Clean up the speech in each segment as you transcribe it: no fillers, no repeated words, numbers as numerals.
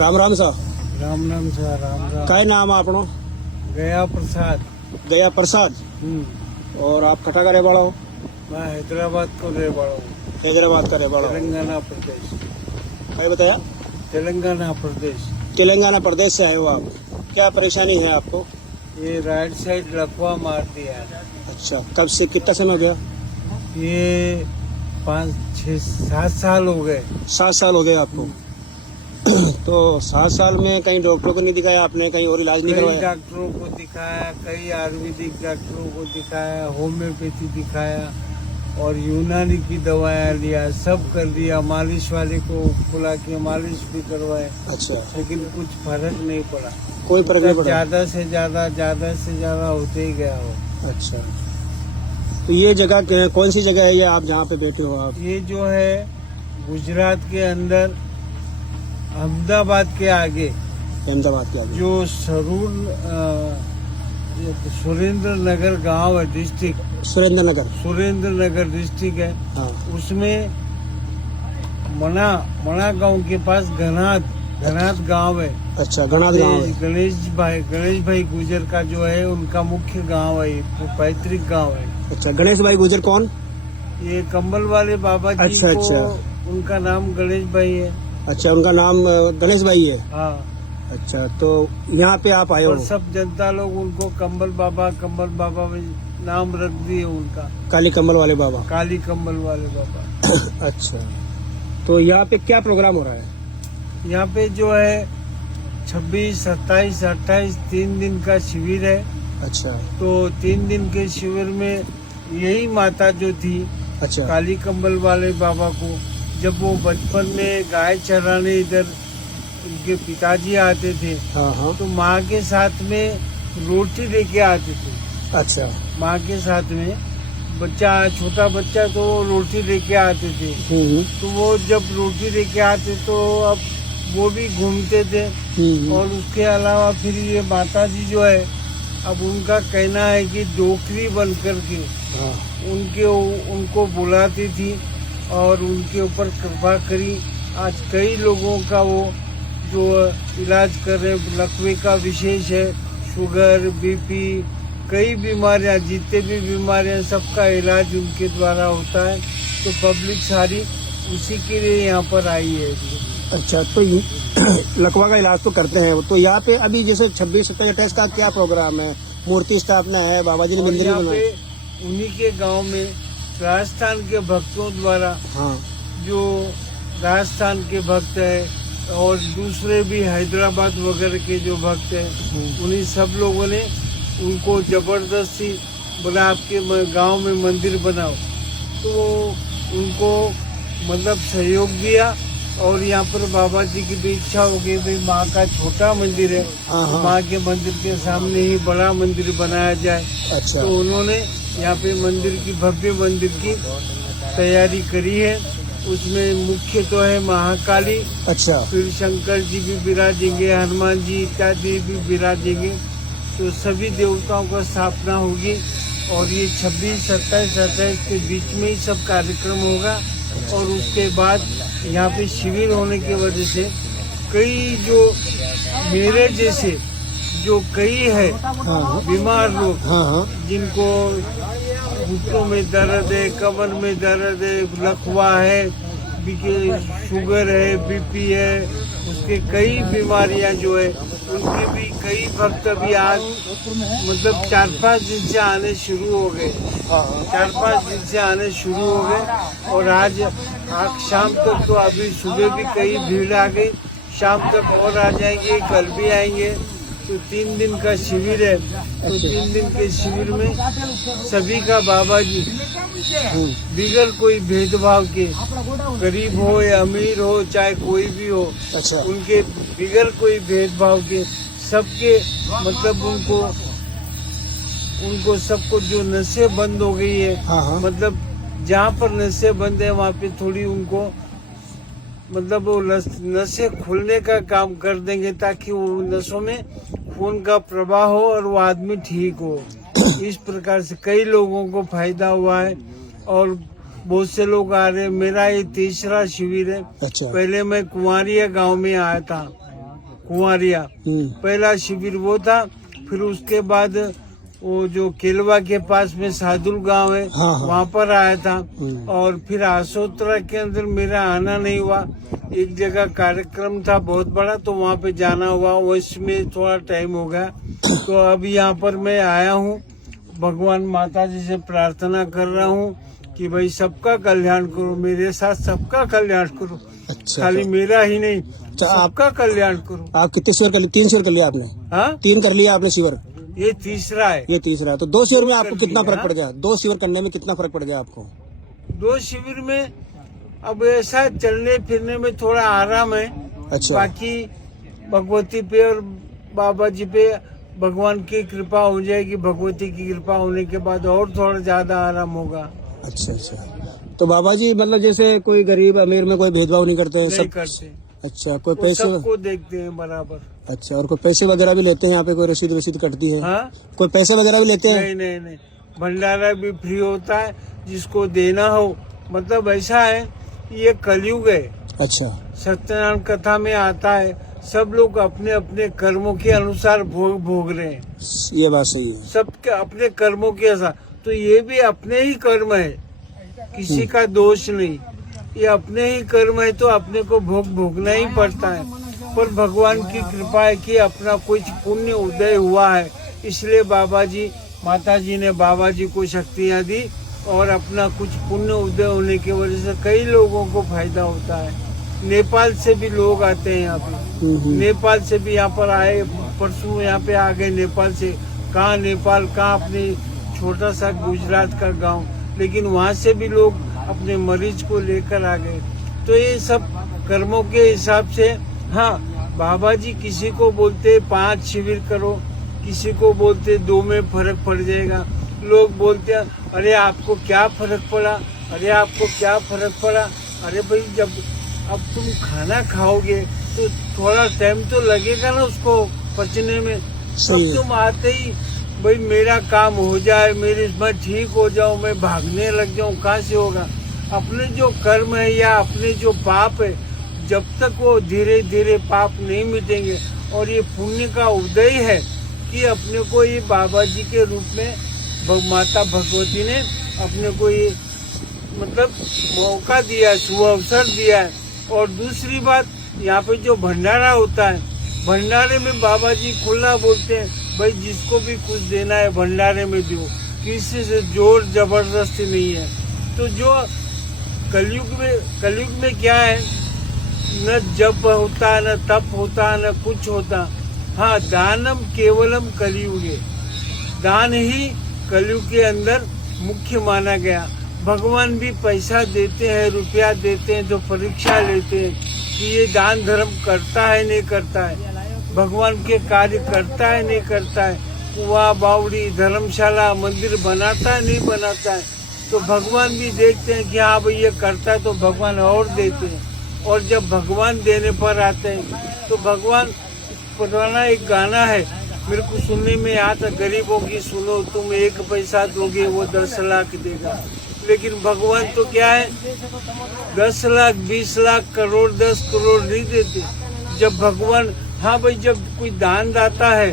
राम राम सा राम नाम सा राम राम। काय नाम आपनो? गया प्रसाद। गया प्रसाद। और आप कटा का रहे वाला हो? मैं हैदराबाद को रहे वाला हूँ। हैदराबाद का रहे वाला हो। तेलंगाना प्रदेश। क्या बताया? तेलंगाना प्रदेश। तेलंगाना प्रदेश से आए हो आप। क्या परेशानी है आपको? ये राइट साइड लकवा मार दिया है। अच्छा, कब से कितना समय हो गया? ये 5, 6, 7 साल हो गए। 7 साल हो गए आपको। तो 7 साल में कहीं डॉक्टर को नहीं दिखाया आपने? कहीं और इलाज नहीं कई करवाया? डॉक्टरों को दिखाया, कई आयुर्वेदिक डॉक्टरों को दिखाया, होम्योपैथी दिखाया और यूनानी की दवाएं लिया, सब कर दिया। मालिश वाले को बुला के मालिश भी करवाए। अच्छा, लेकिन कुछ फर्क नहीं पड़ा। कोई फर्क नहीं पड़ा? ज्यादा से ज्यादा होते ही गया हो। अच्छा, तो ये जगह कौन सी जगह है ये आप जहाँ पे बैठे हो आप? ये जो है गुजरात के अंदर अहमदाबाद के आगे अहमदाबाद के आगे जो सुरेंद्र नगर गांव है, डिस्ट्रिक्ट सुरेंद्र नगर डिस्ट्रिक्ट है। हाँ। उसमें मना गांव के पास घनात गांव है। अच्छा, घनात गांव है। गणेश भाई गुजर का जो है उनका मुख्य गांव है, वो पैतृक गांव है। अच्छा, गणेश भाई गुजर कौन? ये कंबल वाले बाबा जी अच्छा, को अच्छा। उनका नाम गणेश भाई है। अच्छा, उनका नाम गणेश भाई है। हाँ। अच्छा, तो यहाँ पे आप आए हो? और सब जनता लोग उनको कंबल बाबा में नाम रख दिए उनका। काली कंबल वाले बाबा। काली कंबल वाले बाबा। अच्छा, तो यहाँ पे क्या प्रोग्राम हो रहा है? यहाँ पे जो है 26, 27, 28 3 दिन का शिविर है। अच्छा। तो 3 दिन के शिविर में यही माता जो थी, अच्छा। काली कंबल वाले बाबा को जब वो बचपन में गाय चराने इधर उनके पिताजी आते थे, हाँ हाँ। तो माँ के साथ में रोटी लेके आते थे। अच्छा। माँ के साथ में छोटा बच्चा तो रोटी लेके आते थे। तो वो जब रोटी लेके आते तो अब वो भी घूमते थे। और उसके अलावा फिर ये माता जी जो है, अब उनका कहना है कि डोकरी बन करके उनको बुलाती थी और उनके ऊपर कृपा करी। आज कई लोगों का वो जो इलाज कर रहे, लकवे का विशेष है, शुगर, बीपी, कई बीमारियां, जितने भी बीमारियां, सबका इलाज उनके द्वारा होता है। तो पब्लिक सारी उसी के लिए यहाँ पर आई है। अच्छा, तो लकवा का इलाज तो करते हैं। तो यहाँ पे अभी जैसे 26, 27, 28 का क्या प्रोग्राम है? मूर्ति स्थापना है, बाबा जी ने मंदिर बनाया। उन्हीं के गांव में राजस्थान के भक्तों द्वारा, हाँ, जो राजस्थान के भक्त है और दूसरे भी हैदराबाद वगैरह के जो भक्त हैं, उन्हीं सब लोगों ने उनको जबरदस्ती बोला आपके गांव में मंदिर बनाओ। तो उनको मतलब सहयोग दिया और यहाँ पर बाबा जी की भी इच्छा हो गई, भाई माँ का छोटा मंदिर है, तो माँ के मंदिर के सामने ही बड़ा मंदिर बनाया जाए। अच्छा। तो उन्होंने यहाँ पे भव्य मंदिर की तैयारी करी है। उसमें मुख्य तो है महाकाली। अच्छा। फिर शंकर जी भी विराजेंगे, हनुमान जी इत्यादि भी विराजेंगे। तो सभी देवताओं का स्थापना होगी और ये 26, 27, 28 के बीच में ही सब कार्यक्रम होगा। और उसके बाद यहाँ पे शिविर होने की वजह से कई जो मेरे जैसे जो कई है बीमार लोग, जिनको घुटनों में दर्द है, कमर में दर्द है, लकवा है, शुगर है, बीपी है, उसके कई बीमारियां जो है, उनके भी कई भक्त अभी आज मतलब 4-5 दिन से आने शुरू हो गए। 4-5 दिन से आने शुरू हो गए और आज शाम तक, तो अभी सुबह भी कई भीड़ आ गई, शाम तक और आ जाएंगे, कल भी आएंगे। तो 3 दिन का शिविर है। तो 3 दिन के शिविर में सभी का बाबा जी बिगड़ कोई भेदभाव के, गरीब हो या अमीर हो, चाहे कोई भी हो, अच्छा, उनके बिगड़ कोई भेदभाव के सबके मतलब उनको सबको जो नशे बंद हो गई है। मतलब जहाँ पर नशे बंद है वहाँ पे थोड़ी उनको मतलब वो नशे खुलने का काम कर देंगे, ताकि वो नसों में खून का प्रवाह हो और वो आदमी ठीक हो। इस प्रकार से कई लोगों को फायदा हुआ है और बहुत से लोग आ रहे हैं। मेरा ये तीसरा शिविर है। अच्छा। पहले मैं कुंवारिया गांव में आया था, कुंवारिया। पहला शिविर वो था, फिर उसके बाद वो जो केलवा के पास में सादुल गांव है, हाँ। वहाँ पर आया था। और फिर आसोत्रा के अंदर मेरा आना नहीं हुआ। एक जगह कार्यक्रम था बहुत बड़ा, तो वहाँ पे जाना हुआ, उसमें थोड़ा टाइम हो गया। तो अब यहाँ पर मैं आया हूँ, भगवान माता जी से प्रार्थना कर रहा हूँ कि भाई सबका कल्याण करो, मेरे साथ सबका कल्याण करो। अच्छा, खाली मेरा ही नहीं, आप सबका कल्याण करो। आप कितने शिविर कर लिए? 3 शिविर कर लिया आपने? हाँ, 3 कर लिया आपने शिविर? ये तीसरा है। ये तीसरा। तो 2 शिविर में आपको कर कितना लिया, फर्क पड़ गया? 2 शिविर करने में कितना फर्क पड़ गया आपको? 2 शिविर में अब ऐसा चलने फिरने में थोड़ा आराम है। अच्छा। बाकी भगवती पे और बाबा जी पे भगवान की कृपा हो जाएगी। भगवती की कृपा होने के बाद और थोड़ा ज्यादा आराम होगा। अच्छा अच्छा। तो बाबा जी मतलब जैसे कोई गरीब अमीर में कोई भेदभाव नहीं करते? नहीं करते। अच्छा, कोई वो पैसे? सबको देखते हैं बराबर। अच्छा, और कोई पैसे वगैरह भी लेते हैं यहाँ पे? कोई रसीद वसीद कटती है? हाँ, कोई पैसे वगैरह भी लेते हैं? नहीं नहीं नहीं, भंडारा भी फ्री होता है, जिसको देना हो। मतलब ऐसा है, ये कलयुग है। अच्छा। सत्यनारायण कथा में आता है, सब लोग अपने अपने कर्मों के अनुसार भोग रहे हैं। ये बात सही है। सबके अपने कर्मों के अनुसार, तो ये भी अपने ही कर्म है, किसी का दोष नहीं। ये अपने ही कर्म है, तो अपने को भोगना ही पड़ता है। पर भगवान की कृपा है कि अपना कुछ पुण्य उदय हुआ है, इसलिए बाबा जी, माता जी ने बाबा जी को शक्तियाँ दी, और अपना कुछ पुण्य उदय होने की वजह से कई लोगों को फायदा होता है। नेपाल से भी लोग आते हैं यहाँ पे, नेपाल से भी यहाँ पर आए, परसों यहाँ पे आ गए नेपाल से। कहाँ नेपाल, कहाँ अपने छोटा सा गुजरात का गांव, लेकिन वहाँ से भी लोग अपने मरीज को लेकर आ गए। तो ये सब कर्मों के हिसाब से। हाँ, बाबा जी किसी को बोलते 5 शिविर करो, किसी को बोलते 2 में फर्क पड़ जाएगा। लोग बोलते हैं अरे आपको क्या फर्क पड़ा, अरे आपको क्या फर्क पड़ा। अरे भाई, जब अब तुम खाना खाओगे तो थोड़ा टाइम तो लगेगा ना उसको पचने में। अब तुम आते ही भाई मेरा काम हो जाए, मैं ठीक हो जाऊं, मैं भागने लग जाऊं, कहाँ से होगा। अपने जो कर्म है या अपने जो पाप है, जब तक वो धीरे धीरे पाप नहीं मिटेंगे, और ये पुण्य का उदय है कि अपने को ये बाबा जी के रूप में माता भगवती ने अपने को ये मतलब मौका दिया, शुभ अवसर दिया है। और दूसरी बात, यहाँ पे जो भंडारा होता है, भंडारे में बाबा जी खुला बोलते हैं भाई जिसको भी कुछ देना है भंडारे में दो, किसी से जोर जबरदस्ती नहीं है। तो जो कलयुग में क्या है, न जप होता, न तप होता, न कुछ होता। हाँ, दानम केवलम कलयुगे, दान ही कलयुग के अंदर मुख्य माना गया। भगवान भी पैसा देते हैं, रुपया देते हैं, तो परीक्षा लेते हैं कि ये दान धर्म करता है नहीं करता है, भगवान के कार्य करता है नहीं करता है, कुआं बावड़ी धर्मशाला मंदिर बनाता है नहीं बनाता है। तो भगवान भी देखते हैं कि हाँ भाई ये करता है, तो भगवान और देते हैं। और जब भगवान देने पर आते हैं तो भगवान, पुराना एक गाना है मेरे को सुनने में आता, गरीबों की सुनो तुम 1 पैसा दोगे वो 10 लाख देगा। लेकिन भगवान तो क्या है, 10 लाख 20 लाख करोड़ 10 करोड़ नहीं देते। जब भगवान, हाँ भाई, जब कोई दान दाता है,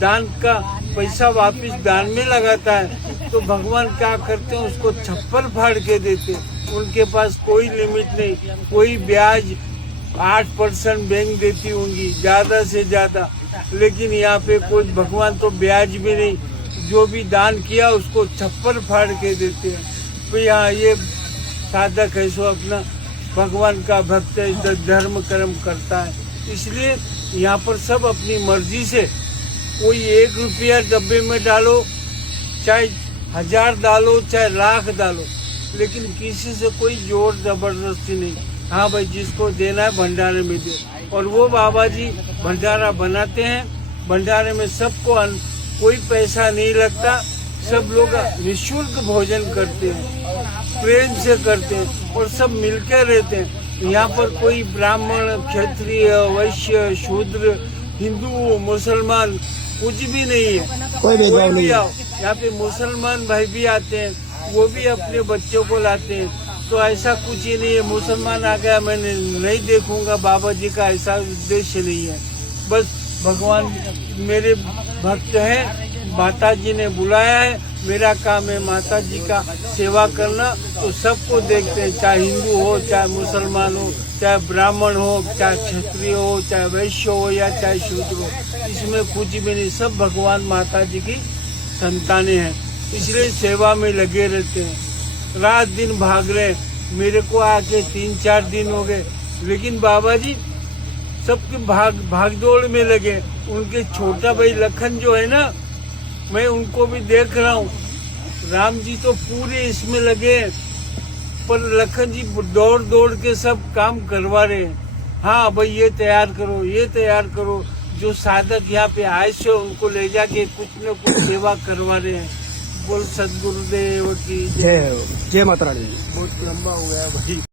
दान का पैसा वापस दान में लगाता है, तो भगवान क्या करते हैं, उसको छप्पर फाड़ के देते। उनके पास कोई लिमिट नहीं, कोई ब्याज 8% बैंक देती होंगी ज्यादा से ज्यादा। लेकिन यहाँ पे कोई भगवान तो ब्याज भी नहीं, जो भी दान किया उसको छप्पर फाड़ के देते हैं। तो यहाँ ये साधक है सो अपना भगवान का भक्त है, धर्म कर्म करता है। इसलिए यहाँ पर सब अपनी मर्जी से, कोई 1 रुपया डब्बे में डालो, चाहे 1000 डालो, चाहे लाख डालो, लेकिन किसी से कोई जोर जबरदस्ती नहीं। हाँ भाई, जिसको देना है भंडारे में दे। और वो बाबा जी भंडारा बनाते हैं, भंडारे में सबको कोई पैसा नहीं लगता, सब लोग निःशुल्क भोजन करते हैं, प्रेम से करते हैं, और सब मिलकर रहते हैं। यहाँ पर कोई ब्राह्मण, क्षत्रिय, वैश्य, शूद्र, हिंदू, मुसलमान कुछ भी नहीं है, कोई भेदभाव नहीं है। यहाँ पे मुसलमान भाई भी आते हैं, वो भी अपने बच्चों को लाते हैं। तो ऐसा कुछ ही नहीं है मुसलमान आ गया मैंने नहीं देखूंगा, बाबा जी का ऐसा उद्देश्य नहीं है। बस भगवान मेरे भक्त हैं, माता जी ने बुलाया है, मेरा काम है माता जी का सेवा करना। तो सबको देखते हैं, चाहे हिंदू हो, चाहे मुसलमान हो, चाहे ब्राह्मण हो, चाहे क्षत्रिय हो, चाहे वैश्य हो या चाहे शूद्र हो, इसमें कुछ भी नहीं, सब भगवान माता जी की संतानें हैं, इसलिए सेवा में लगे रहते हैं, रात दिन भाग रहे। मेरे को आके 3-4 दिन हो गए, लेकिन बाबा जी सबके भागदौड़ में लगे। उनके छोटा भाई लखन जो है ना, मैं उनको भी देख रहा हूँ, राम जी तो पूरे इसमें लगे, पर लखन जी दौड़ दौड़ के सब काम करवा रहे हैं। हाँ भाई, ये तैयार करो, ये तैयार करो। जो साधक यहाँ पे आए से उनको ले जाके कुछ न कुछ सेवा करवा रहे हैं। बोल सदगुरुदेव की जय हो, जय माता रानी। बहुत लंबा हो गया भाई।